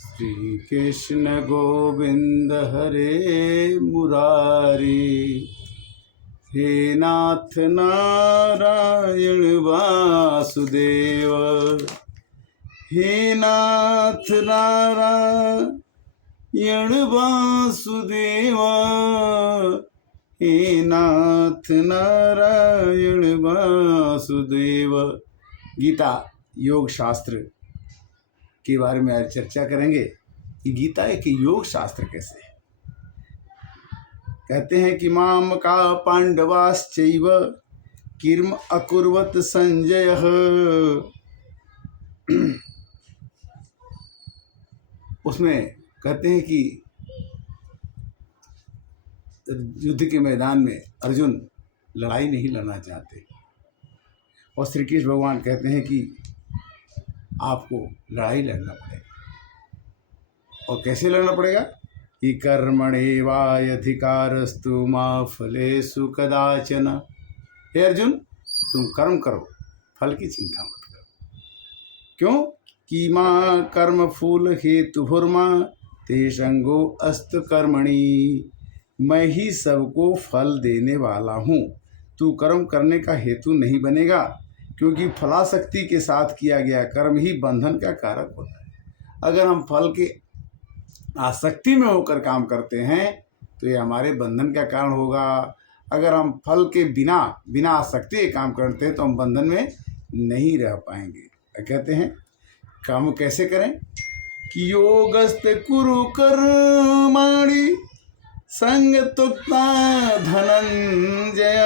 श्री कृष्ण गोविंद हरे मुरारी, हे नाथ नारायण वासुदेव, हे नाथ नारायण वासुदेव, हे नाथ नारायण वासुदेव। गीता योग शास्त्र के बारे में आज चर्चा करेंगे कि गीता एक योग शास्त्र कैसे है। कहते हैं कि माम का पांडवाश्चैव किर्म अकुर्वत संजय। उसमें कहते हैं कि युद्ध के मैदान में अर्जुन लड़ाई नहीं लड़ना चाहते और श्री कृष्ण भगवान कहते हैं कि आपको लड़ाई लड़ना पड़ेगा। और कैसे लड़ना पड़ेगा कि कर्मणेवाधिकारस्तु मा फलेषु कदाचन। हे अर्जुन, तुम कर्म करो, फल की चिंता मत करो। क्यों कि माँ कर्म फूल हेतुर्मा ते संगो अस्त कर्मणि। मैं ही सबको फल देने वाला हूँ, तू कर्म करने का हेतु नहीं बनेगा, क्योंकि फलाशक्ति के साथ किया गया कर्म ही बंधन का कारक होता है। अगर हम फल के आसक्ति में होकर काम करते हैं तो ये हमारे बंधन का कारण होगा। अगर हम फल के बिना आसक्ति के काम करते हैं तो हम बंधन में नहीं रह पाएंगे। कहते हैं काम कैसे करें कि योगस्त कुरु कर्माणि संगतुक्ता धनंजय,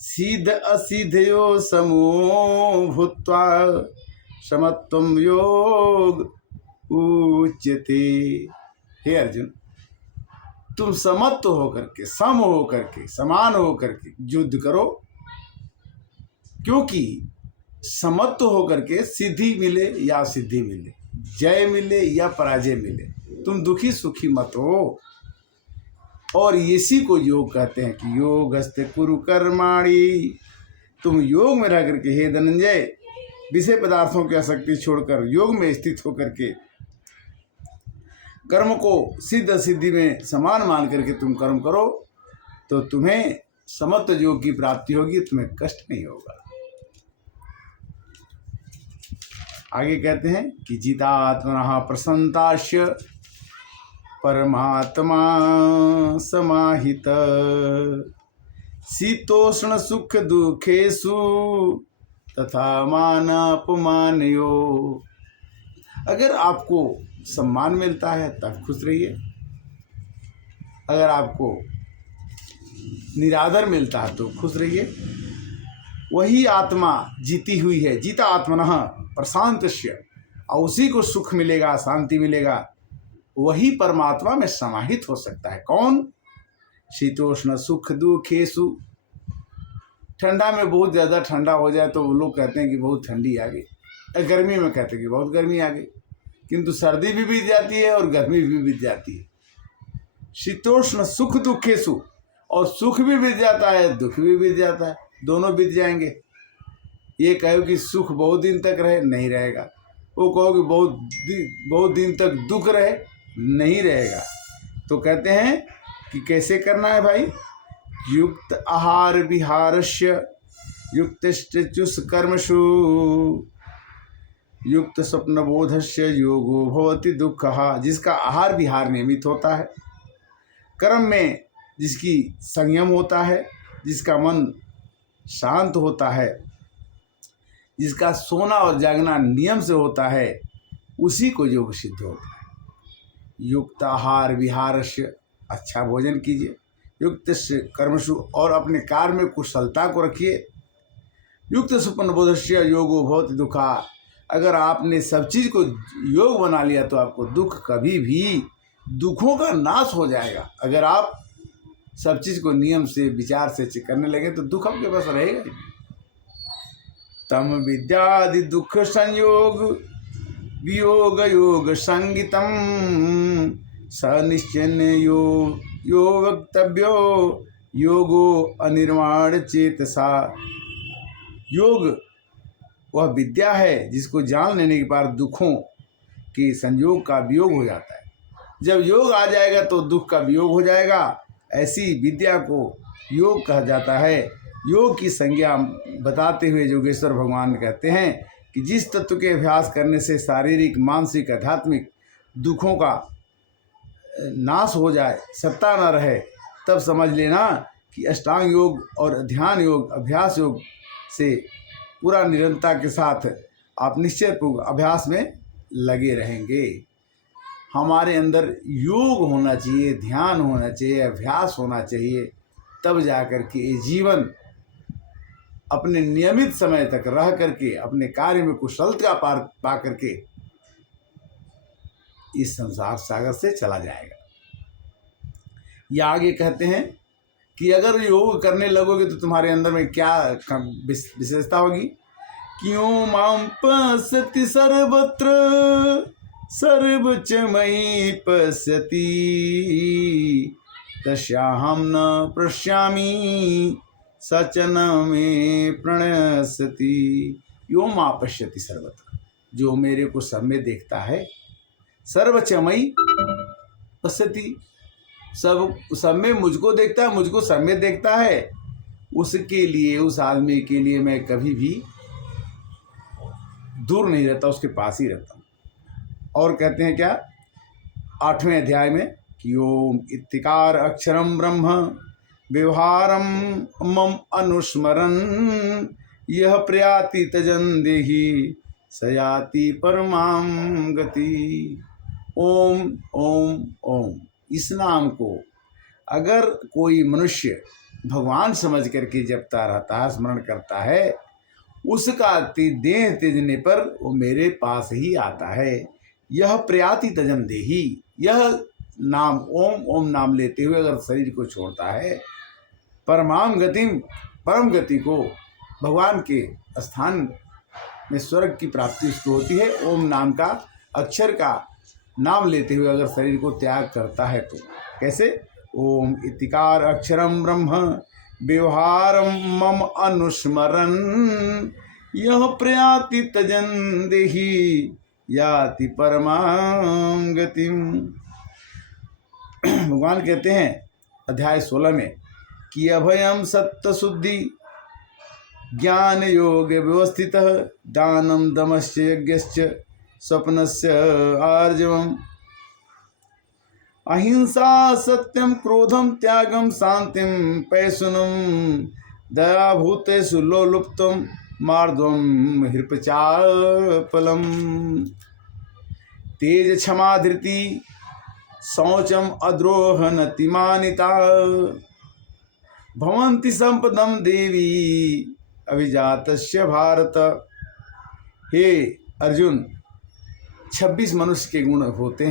सिद्ध असिद्धयो समो भूत्वा समत्वं योग उच्यते। हे अर्जुन, तुम समत्व होकर के, सम होकर के, समान होकर के युद्ध करो, क्योंकि समत्व होकर के सिद्धि मिले या असिद्धि मिले, जय मिले या पराजय मिले, तुम दुखी सुखी मत हो। और इसी को योग कहते हैं कि योगस्ते कुरु कर्माणि। तुम योग में रह करके हे धनंजय, विषय पदार्थों की आसक्ति छोड़कर योग में स्थित होकर के कर्म को सिद्ध सिद्धि में समान मान करके तुम कर्म करो तो तुम्हें समत्व योग की प्राप्ति होगी, तुम्हें कष्ट नहीं होगा। आगे कहते हैं कि जितात्मनः प्रसन्नतास्य परमात्मा समाहित, शीतोष्ण सुख दुखेषु तथा मान अपमानयो। अगर आपको सम्मान मिलता है तब खुश रहिए, अगर आपको निरादर मिलता है तो खुश रहिए। वही आत्मा जीती हुई है, जीता आत्मनः प्रशांतस्य, और उसी को सुख मिलेगा, शांति मिलेगा, वही परमात्मा में समाहित हो सकता है। कौन? शीतोष्ण सुख दुखेषु। ठंडा में बहुत ज़्यादा ठंडा हो जाए तो वो लोग कहते हैं कि बहुत ठंडी आ गई, गर्मी में कहते हैं कि बहुत गर्मी आ गई, किंतु सर्दी भी बीत जाती है और गर्मी भी बीत जाती है। शीतोष्ण सुख दुखेषु, और सुख भी बीत जाता है, दुख भी बीत जाता है, दोनों बीत जाएंगे। ये कहो कि सुख बहुत दिन तक रहे, नहीं रहेगा। वो कहो कि बहुत दिन तक दुख रहे, नहीं रहेगा। तो कहते हैं कि कैसे करना है भाई? युक्त आहार विहारस्य युक्तश्चुष कर्मसु युक्त स्वप्न बोधस्य योगो भवति दुःखः। जिसका आहार विहार नियमित होता है, कर्म में जिसकी संयम होता है, जिसका मन शांत होता है, जिसका सोना और जागना नियम से होता है, उसी को योग सिद्ध होता है। युक्त आहार विहारस्य, अच्छा भोजन कीजिए, युक्त कर्मसु, और अपने कार्य में कुशलता को रखिए। युक्त स्वप्न बोधस्य योगो भवति दुःखः। अगर आपने सब चीज़ को योग बना लिया तो आपको दुख कभी भी, दुखों का नाश हो जाएगा। अगर आप सब चीज़ को नियम से, विचार से करने लगे तो दुख आपके पास रहेगा। तम विद्यादि दुख संयोग वियोग योग संगीतम स निश्चय यो वक्तव्यो योगो अनिर्वाण चेतसा। योग वह विद्या है जिसको जान लेने के बाद दुखों कि संयोग का वियोग हो जाता है। जब योग आ जाएगा तो दुख का वियोग हो जाएगा। ऐसी विद्या को योग कहा जाता है। योग की संज्ञा बताते हुए योगेश्वर भगवान कहते हैं कि जिस तत्व के अभ्यास करने से शारीरिक, मानसिक, आध्यात्मिक दुखों का नाश हो जाए, सत्ता न रहे, तब समझ लेना कि अष्टांग योग और ध्यान योग, अभ्यास योग से पूरा निरंतरता के साथ आप निश्चयपूर्वक अभ्यास में लगे रहेंगे। हमारे अंदर योग होना चाहिए, ध्यान होना चाहिए, अभ्यास होना चाहिए, तब जाकर के ये जीवन अपने नियमित समय तक रह करके अपने कार्य में कुशलता पा करके इस संसार सागर से चला जाएगा। ये आगे कहते हैं कि अगर योग करने लगोगे तो तुम्हारे अंदर में क्या विशेषता होगी? क्यों माम पश्यति सर्वत्र सर्वच मयि पश्यति तस्याहं न पश्यामि सचन में प्रणश्यति। यो मां पश्यति सर्वत्र, जो मेरे को सब में देखता है, सर्वच मयि पश्यति, सब में मुझको देखता है, मुझको सब में देखता है, उसके लिए, उस आदमी के लिए मैं कभी भी दूर नहीं रहता, उसके पास ही रहता हूँ। और कहते हैं क्या 8वें अध्याय में कि ओम इत्तिकार अक्षरम ब्रह्म व्यवहारम मम अनुस्मरन् यह प्रयाति तजन देहि सयाति परमां गति। ओम ओम ओम, इस नाम को अगर कोई मनुष्य भगवान समझ करके जपता रहता है, स्मरण करता है, उसका देह त्यजने पर वो मेरे पास ही आता है। यह प्रयाति तजन देहि, यह नाम ओम ओम नाम लेते हुए अगर शरीर को छोड़ता है, परमाम गतिम, परम गति को, भगवान के स्थान में स्वर्ग की प्राप्ति उसको होती है। ओम नाम का, अक्षर का नाम लेते हुए अगर शरीर को त्याग करता है तो कैसे? ओम इतिकार अक्षरम ब्रह्म व्यवहारम मम अनुस्मरन् यह प्रयाति तजन देहि याति परमां गतिम। भगवान कहते हैं अध्याय 16 में कि अभयम सत्य शुद्धि ज्ञान योग व्यवस्थित दानम दमश्च यज्ञश्च स्वप्नस्य आर्जवम् अहिंसा सत्यम क्रोधम त्यागम शांतिम पैशुनम दया भूतेषु लोलुप्तम मार्दवम हृपचापलम तेज क्षमा धृति शौचम अद्रोह नतिमानिता भवन्ति संपदम देवी अभिजातस्य भारत। हे अर्जुन, 26 मनुष्य के गुण होते हैं।